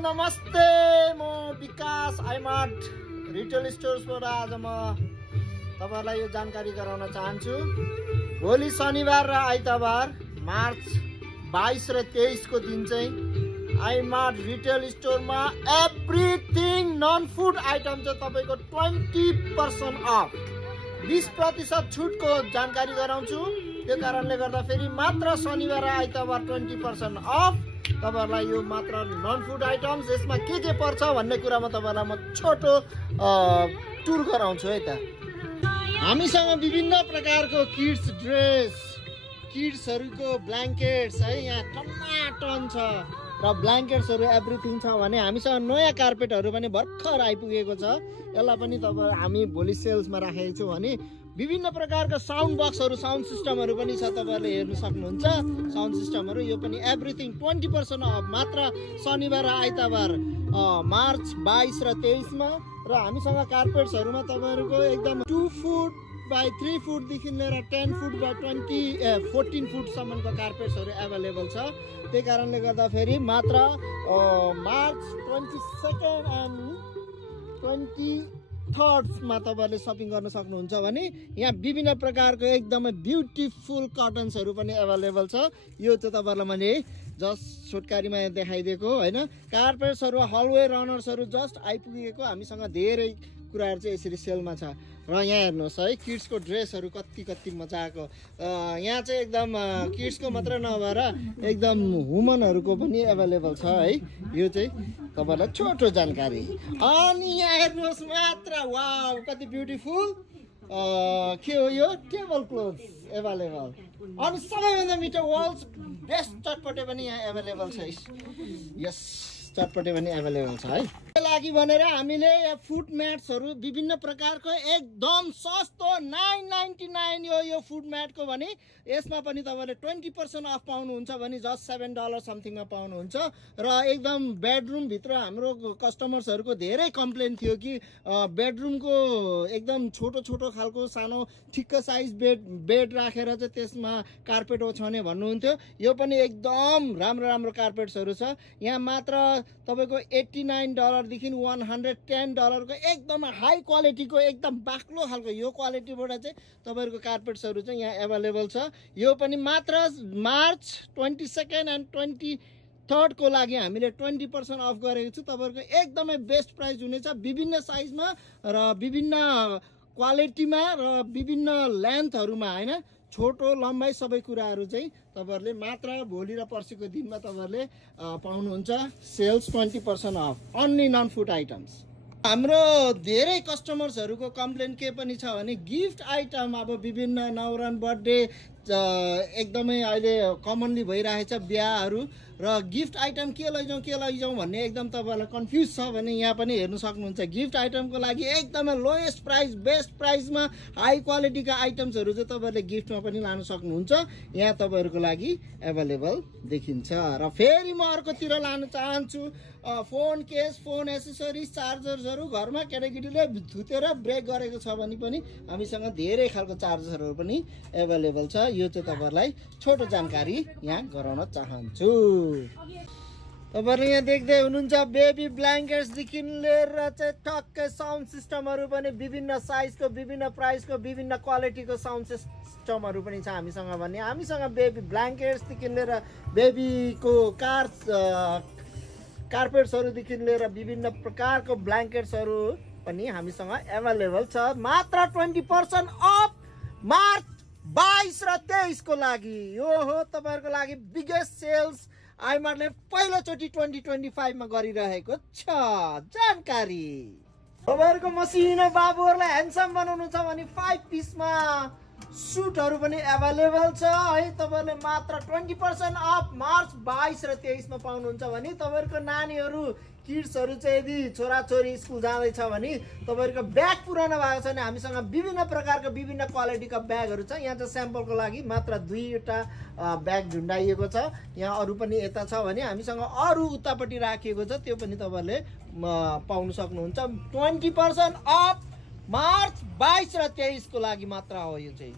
नमस्ते, म विकास आइमार्ट रिटेल स्टोर्सबाट आज म तपाईहरुलाई यो जानकारी गराउन चाहन्छु। भोलि शनिबार र आइतबार मार्च 22 र 23 को दिन चाहिँ आइमार्ट रिटेल स्टोरमा एभ्रीथिङ नन फुड आइटम चाहिँ तपाईको 20% अफ 20% छुटको जानकारी गराउँछु। त्यो कारणले गर्दा फेरि मात्र शनिबार र आइतबार 20% अफ तपाईहरुलाई यो मात्र नन फुड आइटम्स यसमा के पर्छ भन्ने कुरामा तपाईहरुलाई म छोटो टुर गराउँछु है त। हामीसँग विभिन्न प्रकारको किड्स ड्रेस, किड्सहरुको ब्ल्याङ्केट्स है यहाँ टनाटन छ र ब्ल्याङ्केट्सहरु एभ्रीथिङ छ भने हामीसँग नयाँ कार्पेटहरु पनि भर्खर आइपुगेको छ। यसलाई पनि तपाईहरु हामी भोलि सेल्समा राखेको छु भने विभिन्न प्रकारका साउन्ड बक्सहरु, साउन्ड सिस्टमहरु पनि छ, तपाईहरुले हेर्न सक्नुहुन्छ। साउन्ड सिस्टमहरु यो पनि एभ्रीथिङ 20% अफ मात्र शनिबार र आइतबार मार्च 22 र 23 मा। र हामीसँग कार्पेट्सहरुमा तपाईहरुको एकदम 2 फुट बाइ 3 फुट देखि लिएर 10 फुट बाइ 14 फुट सम्मको कार्पेट्सहरु अवेलेबल छ। त्यही कारणले गर्दा फेरि मात्र मार्च 22nd एन्ड 23rd मा तपाईहरुले शपिङ गर्न सक्नुहुन्छ भने यहाँ विभिन्न प्रकारको एकदमै ब्युटीफुल कटन्सहरु पनि अवेलेबल छ। यो चाहिँ तपाईहरुलाई मैले जस्ट छोटकारीमा देखाइदिएको हैन। कार्पेट्सहरु, हलवे रनर्सहरु जस्ट आइपुगेको। हामीसँग धेरै कुराहरु चाहिँ यसरी सेलमा छ। र यहाँ हेर्नुहोस् है किड्सको ड्रेसहरु कति मजाको। यहाँ चाहिँ एकदम किड्सको मात्र नभएर एकदम वुमनहरुको पनि अवेलेबल छ है। यो चाहिँ तपाईलाई छोटो जानकारी। अनि यहाँ हेर्नुहोस् मात्र, वाउ कति ब्युटीफुल के हो यो टेबल क्लोथ्स अवेलेबल। अनि सबैभन्दा मिठो वर्ल्ड्स बेस्ट चटपटे पनि यहाँ अवेलेबल छ। यस चटपटे पनि अवेलेबल छ है। लागि भनेर हामीले फुड म्याट्सहरु विभिन्न प्रकारको एकदम सस्तो 999 यो फुड म्याटको भने यसमा पनि तपाईले 20% अफ पाउनुहुन्छ भने जस्ट $7 समथिङमा पाउनुहुन्छ। र एकदम बेडरुम भित्र हाम्रो कस्टमर्सहरुको धेरै कम्प्लेन थियो कि बेडरुमको एकदम छोटो खालको सानो ठिक्क साइज बेड राखेर चाहिँ त्यसमा कार्पेट ओछ्याउने भन्नुहुन्थ्यो। यो पनि एकदम राम्रो कार्पेट्सहरु छ। यहाँ मात्र तपाईको $89 देखि $110 को एकदम हाई क्वालिटीको एकदम बाक्लो खालको यो क्वालिटीबाट चाहिँ तपाईहरुको कार्पेट्सहरु चाहिँ यहाँ अवेलेबल छ। यो पनि मात्र मार्च 22nd एन्ड 23rd को लागि हामीले 20% अफ गरेको छु। तपाईहरुको एकदमै बेस्ट प्राइस हुनेछ। विभिन्न साइजमा र विभिन्न क्वालिटीमा र विभिन्न लेन्थहरुमा हैन, छोटो लम्बाई सबै कुराहरु चाहिँ तपाईहरुले मात्र भोलि र पर्सिको दिनमा तपाईहरुले पाउनुहुन्छ। Sales 20% off only non food items. हाम्रो धेरै कस्टमर्सहरुको कम्प्लेन के पनि छ भने गिफ्ट आइटम अब विभिन्न न्वारन बर्थडे एकदमै अहिले कमनली भइरहेछ बिहाहरु र गिफ्ट आइटम के लैजाउँ भन्ने एकदम तपाईहरुलाई कन्फ्युज छ भने यहाँ पनि हेर्न सक्नुहुन्छ। गिफ्ट आइटमको लागि एकदमै लोएस्ट प्राइस बेस्ट प्राइसमा हाई क्वालिटीका आइटम्सहरु चाहिँ तपाईहरुले गिफ्टमा पनि लान सक्नुहुन्छ। यहाँ तपाईहरुको लागि अवेलेबल देखिन्छ। र फेरि म अर्कोतिर लान चाहन्छु फोन केस, फोन एसेसरिज, चार्जर्सहरु घरमा केटाकेटीले धुतेर ब्रेक गरेको छ भने पनि हामीसँग धेरै खालको चार्जरहरु पनि अवेलेबल छ। यो चाहिँ तपाईहरुलाई छोटो जानकारी यहाँ गराउन चाहन्छु। तपाईहरु यहाँ देख्दै हुनुहुन्छ बेबी ब्ल्याङ्केट्स देखि लिएर चाहिँ टक्कै साउन्ड सिस्टमहरु पनि विभिन्न साइजको, विभिन्न प्राइसको, विभिन्न क्वालिटीको साउन्ड सिस्टमहरु पनि छ हामीसँग भने हामीसँग बेबी ब्ल्याङ्केट्स देखि लिएर बेबीको कार्पेट्सहरु देखि लिएर विभिन्न प्रकारको ब्ल्याङ्केट्सहरु पनि हामीसँग अवेलेबल छ। मात्र 20% अफ मार्च 22 र 23 को लागि। यो हो तपाईहरुको लागि बिगेस्ट सेल्स आइमार्टले पहिलोचोटि 2025 मा गरिरहेको छ जानकारी। तपाईहरुको मसिनो बाबुहरुलाई ह्यान्डसम बनाउनु छ भने 5 पिसमा सुटहरु पनि अवेलेबल छ है। तपाईहरुले मात्र 20% अफ मार्च 22 र 23 मा पाउनुहुन्छ भने तपाईहरुको नानीहरु किड्सहरु चाहिँ यदि छोराछोरी स्कुल जाँदैछ भने तपाईहरुको ब्याग पुरानो भएको छ भने हामीसँग विभिन्न प्रकारको विभिन्न क्वालिटीका ब्यागहरु छ। यहाँ चाहिँ स्याम्पलको लागि मात्र 2वटा ब्याग झुन्डाइएको छ। यहाँ अरु पनि यता छ भने हामीसँग अरु उतापट्टि राखिएको छ, त्यो पनि तपाईहरुले पाउन सक्नुहुन्छ। 20% अफ मार्च 22 र 23 को लागि मात्र हो यो चाहिँ।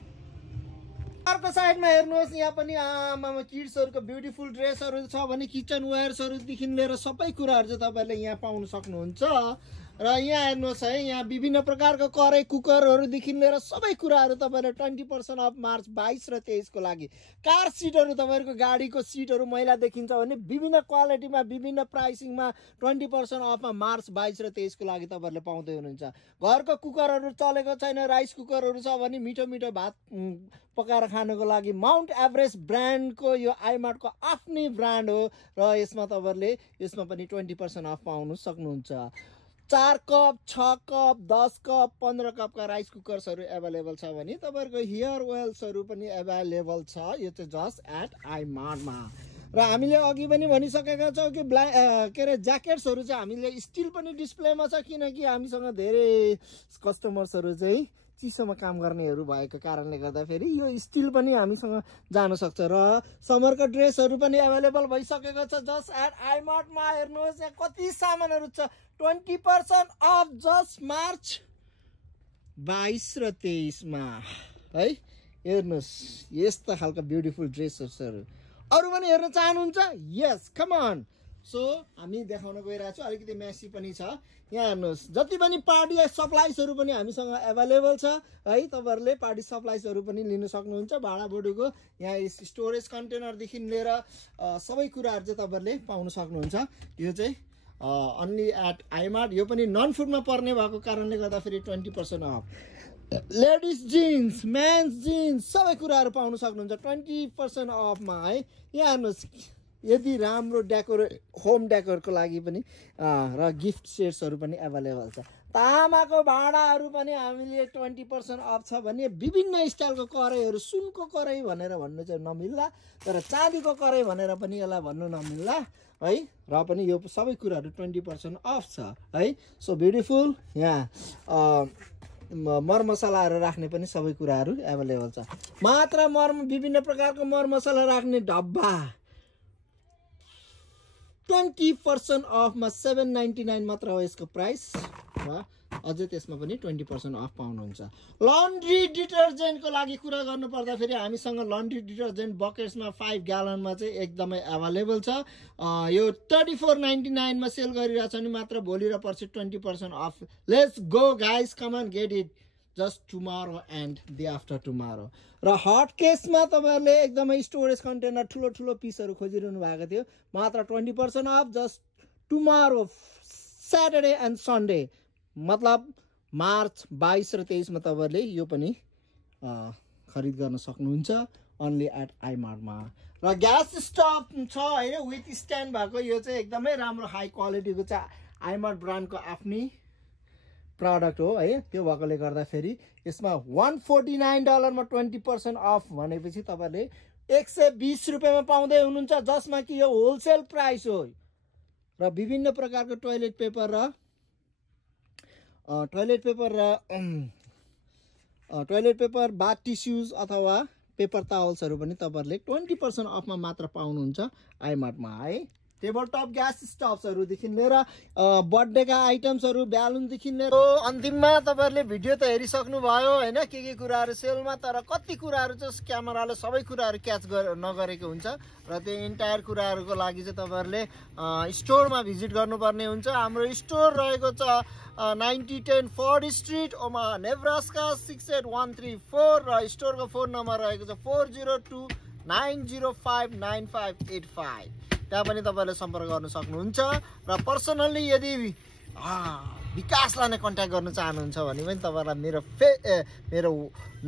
अर्को साइडमा हेर्नुहोस् यहाँ पनि आमामा किड्सहरूको ब्युटिफुल ड्रेसहरू छ भने किचन वेयर्सहरूदेखि लिएर सबै कुराहरू चाहिँ तपाईँहरूले यहाँ पाउन सक्नुहुन्छ। र यहाँ हेर्नुहोस् है, यहाँ विभिन्न प्रकारको कराई कुकरहरूदेखि लिएर सबै कुराहरू तपाईँले 20% अफ मार्च 22 र 23 को लागि। कार सिटहरू, तपाईँहरूको गाडीको सिटहरू मैला देखिन्छ भने विभिन्न क्वालिटीमा विभिन्न प्राइसिङमा 20% अफमा मार्च 22 र 23 को लागि तपाईँहरूले पाउँदै हुनुहुन्छ। घरको कुकरहरू चलेको छैन, राइस कुकरहरू छ भने मिठो मिठो भात पकाएर खानको लागि माउन्ट एभरेस्ट ब्रान्डको यो आइमार्टको आफ्नै ब्रान्ड हो र यसमा तपाईँहरूले यसमा पनि 20% अफ पाउनु सक्नुहुन्छ। 4 कप, 6 कप, 10 कप, 15 कपका राइस कुकर्सहरू एभाइलेबल छ भने तपाईँहरूको हेयर ओइल्सहरू पनि एभाइलेबल छ। यो चाहिँ जस्ट एट आइमार्टमा। र हामीले अघि पनि भनिसकेका छौँ कि के अरे ज्याकेट्सहरू चाहिँ हामीले स्टिल पनि डिस्प्लेमा छ, किनकि हामीसँग धेरै कस्टमर्सहरू चाहिँ चिसोमा काम गर्नेहरू भएको कारणले गर्दाखेरि यो स्टिल पनि हामीसँग जान सक्छ। र समरको ड्रेसहरू पनि एभाइलेबल भइसकेको छ जस्ट एट आइमार्टमा। हेर्नुहोस् यहाँ कति सामानहरू छ, 20% अफ जस्ट मार्च 22 र 23 मा है। हेर्नुहोस् यस्ता खालको ब्युटिफुल ड्रेसहरू अरू पनि हेर्न चाहनुहुन्छ? यस, कम अन। सो हामी देखाउन गइरहेको छौँ, अलिकति मेसी पनि छ। यहाँ हेर्नुहोस् जति पनि पार्टी सप्लाइजहरू पनि हामीसँग एभाइलेबल छ है। तपाईँहरूले पार्टी सप्लाइजहरू पनि लिन सक्नुहुन्छ। भाँडाबुडीको यहाँ स्टोरेज कन्टेनरदेखि लिएर सबै कुराहरू चाहिँ तपाईँहरूले पाउन सक्नुहुन्छ। यो चाहिँ अन्ली एट आइमार्ट। यो पनि नन फुडमा पर्ने भएको कारणले गर्दाखेरि 20% off. Ladies jeans, men's jeans सबै कुराहरू पाउन सक्नुहुन्छ 20% अफमा है। यहाँ हेर्नुहोस् यदि राम्रो होम डेकोरको लागि पनि र गिफ्ट सेट्सहरू पनि एभाइलेबल छ। तामाको भाँडाहरू पनि हामीले 20% अफ छ भने विभिन्न स्टाइलको कराईहरू, सुनको कराई भनेर भन्नु चाहिँ नमिल्ला, तर चाँदीको कराई भनेर पनि यसलाई भन्नु नमिल्ला है। र पनि यो सबै कुराहरू 20% अफ छ है। So beautiful. यहाँ मरमसलाहरू राख्ने पनि सबै कुराहरू एभाइलेबल छ। मात्र विभिन्न प्रकारको मरमसला राख्ने डब्बा 20% अफमा 799 मात्र हो यसको प्राइस। र अझै त्यसमा पनि 20% अफ पाउनुहुन्छ। लन्ड्री डिटर्जेन्टको लागि कुरा गर्नु पर्दाखेरि हामीसँग लन्ड्री डिटर्जेन्ट बकेट्समा 5 ग्यालनमा चाहिँ एकदमै एभाइलेबल छ। यो 34.99 मा सेल गरिरहेछ नि मात्र भोलि र पर्सि 20% off. Let's go guys, come on get it just tomorrow and day after tomorrow. र हट केसमा तपाईँहरूले एकदमै स्टोरेज कन्टेनर ठुलो ठुलो पिसहरू खोजिरहनु भएको थियो, मात्र 20% of just tomorrow Saturday and Sunday, मतलब मार्च 22 र 23 मा तपाईँहरूले यो पनि खरिद गर्न सक्नुहुन्छ अन्ली एट आइमार्टमा। र ग्यास स्टोभ छ होइन विथ स्ट्यान्ड भएको, यो चाहिँ एकदमै राम्रो हाई क्वालिटीको चाहिँ आइमार्ट ब्रान्डको आफ्नै प्रडक्ट हो है। त्यो भएकोले गर्दाखेरि यसमा $149 मा 20% अफ भनेपछि तपाईँले 120 रुपियाँमा पाउँदै हुनुहुन्छ, जसमा कि यो होलसेल प्राइस हो। र विभिन्न प्रकारको टोइलेट पेपर बाथ टिस्युज अथवा पेपर टावल्सहरू पनि तपाईँहरूले 20% अफमा मात्र पाउनुहुन्छ आइमार्टमा है। टेबल टप ग्यास स्टोभ्सहरूदेखि लिएर बर्थडेका आइटम्सहरू, ब्यालुनदेखि लिएर अन्तिममा तपाईँहरूले भिडियो त हेरिसक्नु भयो होइन, के कुराहरू सेलमा, तर कति कुराहरू चाहिँ क्यामेराले सबै कुराहरू क्याच नगरेको हुन्छ। र त्यो इन्टायर कुराहरूको लागि चाहिँ तपाईँहरूले स्टोरमा भिजिट गर्नुपर्ने हुन्छ। हाम्रो स्टोर रहेको छ 9010 फोर्ड स्ट्रिट, ओमाहा नेब्रास्का 68134 र स्टोरको फोन नम्बर रहेको छ 4029059585। त्यहाँ पनि तपाईँले सम्पर्क गर्न सक्नुहुन्छ। र पर्सनल्ली यदि विकासलाई नै कन्ट्याक्ट गर्न चाहनुहुन्छ भने पनि तपाईँलाई मेरो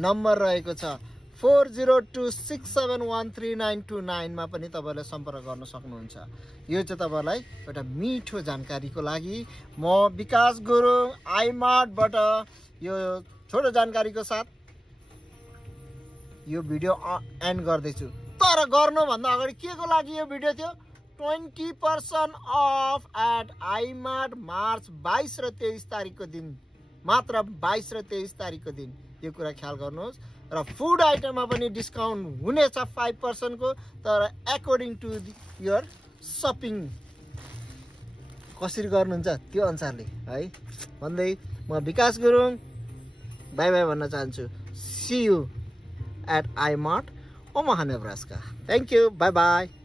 नम्बर रहेको छ 4026713929 मा पनि तपाईँले सम्पर्क गर्न सक्नुहुन्छ। यो चाहिँ तपाईँलाई एउटा मिठो जानकारीको लागि म विकास गुरुङ आइमार्टबाट यो छोटो जानकारीको साथ यो भिडियो एन्ड गर्दैछु। तर गर्नुभन्दा अगाडि के को लागि यो भिडियो थियो? 20% अफ एट आइमार्ट मार्च 22 र 23 तारिकको दिन, मात्र 22 र 23 तारिकको दिन। यो कुरा ख्याल गर्नुहोस्। र फुड आइटममा पनि डिस्काउन्ट हुनेछ 5% को, तर अकर्डिङ टु योर सपिङ कसरी गर्नुहुन्छ त्यो अनुसारले है भन्दै म विकास गुरुङ बाई बाई भन्न चाहन्छु। See you. at iMart, Omaha, Nebraska. Thank you. Bye-bye.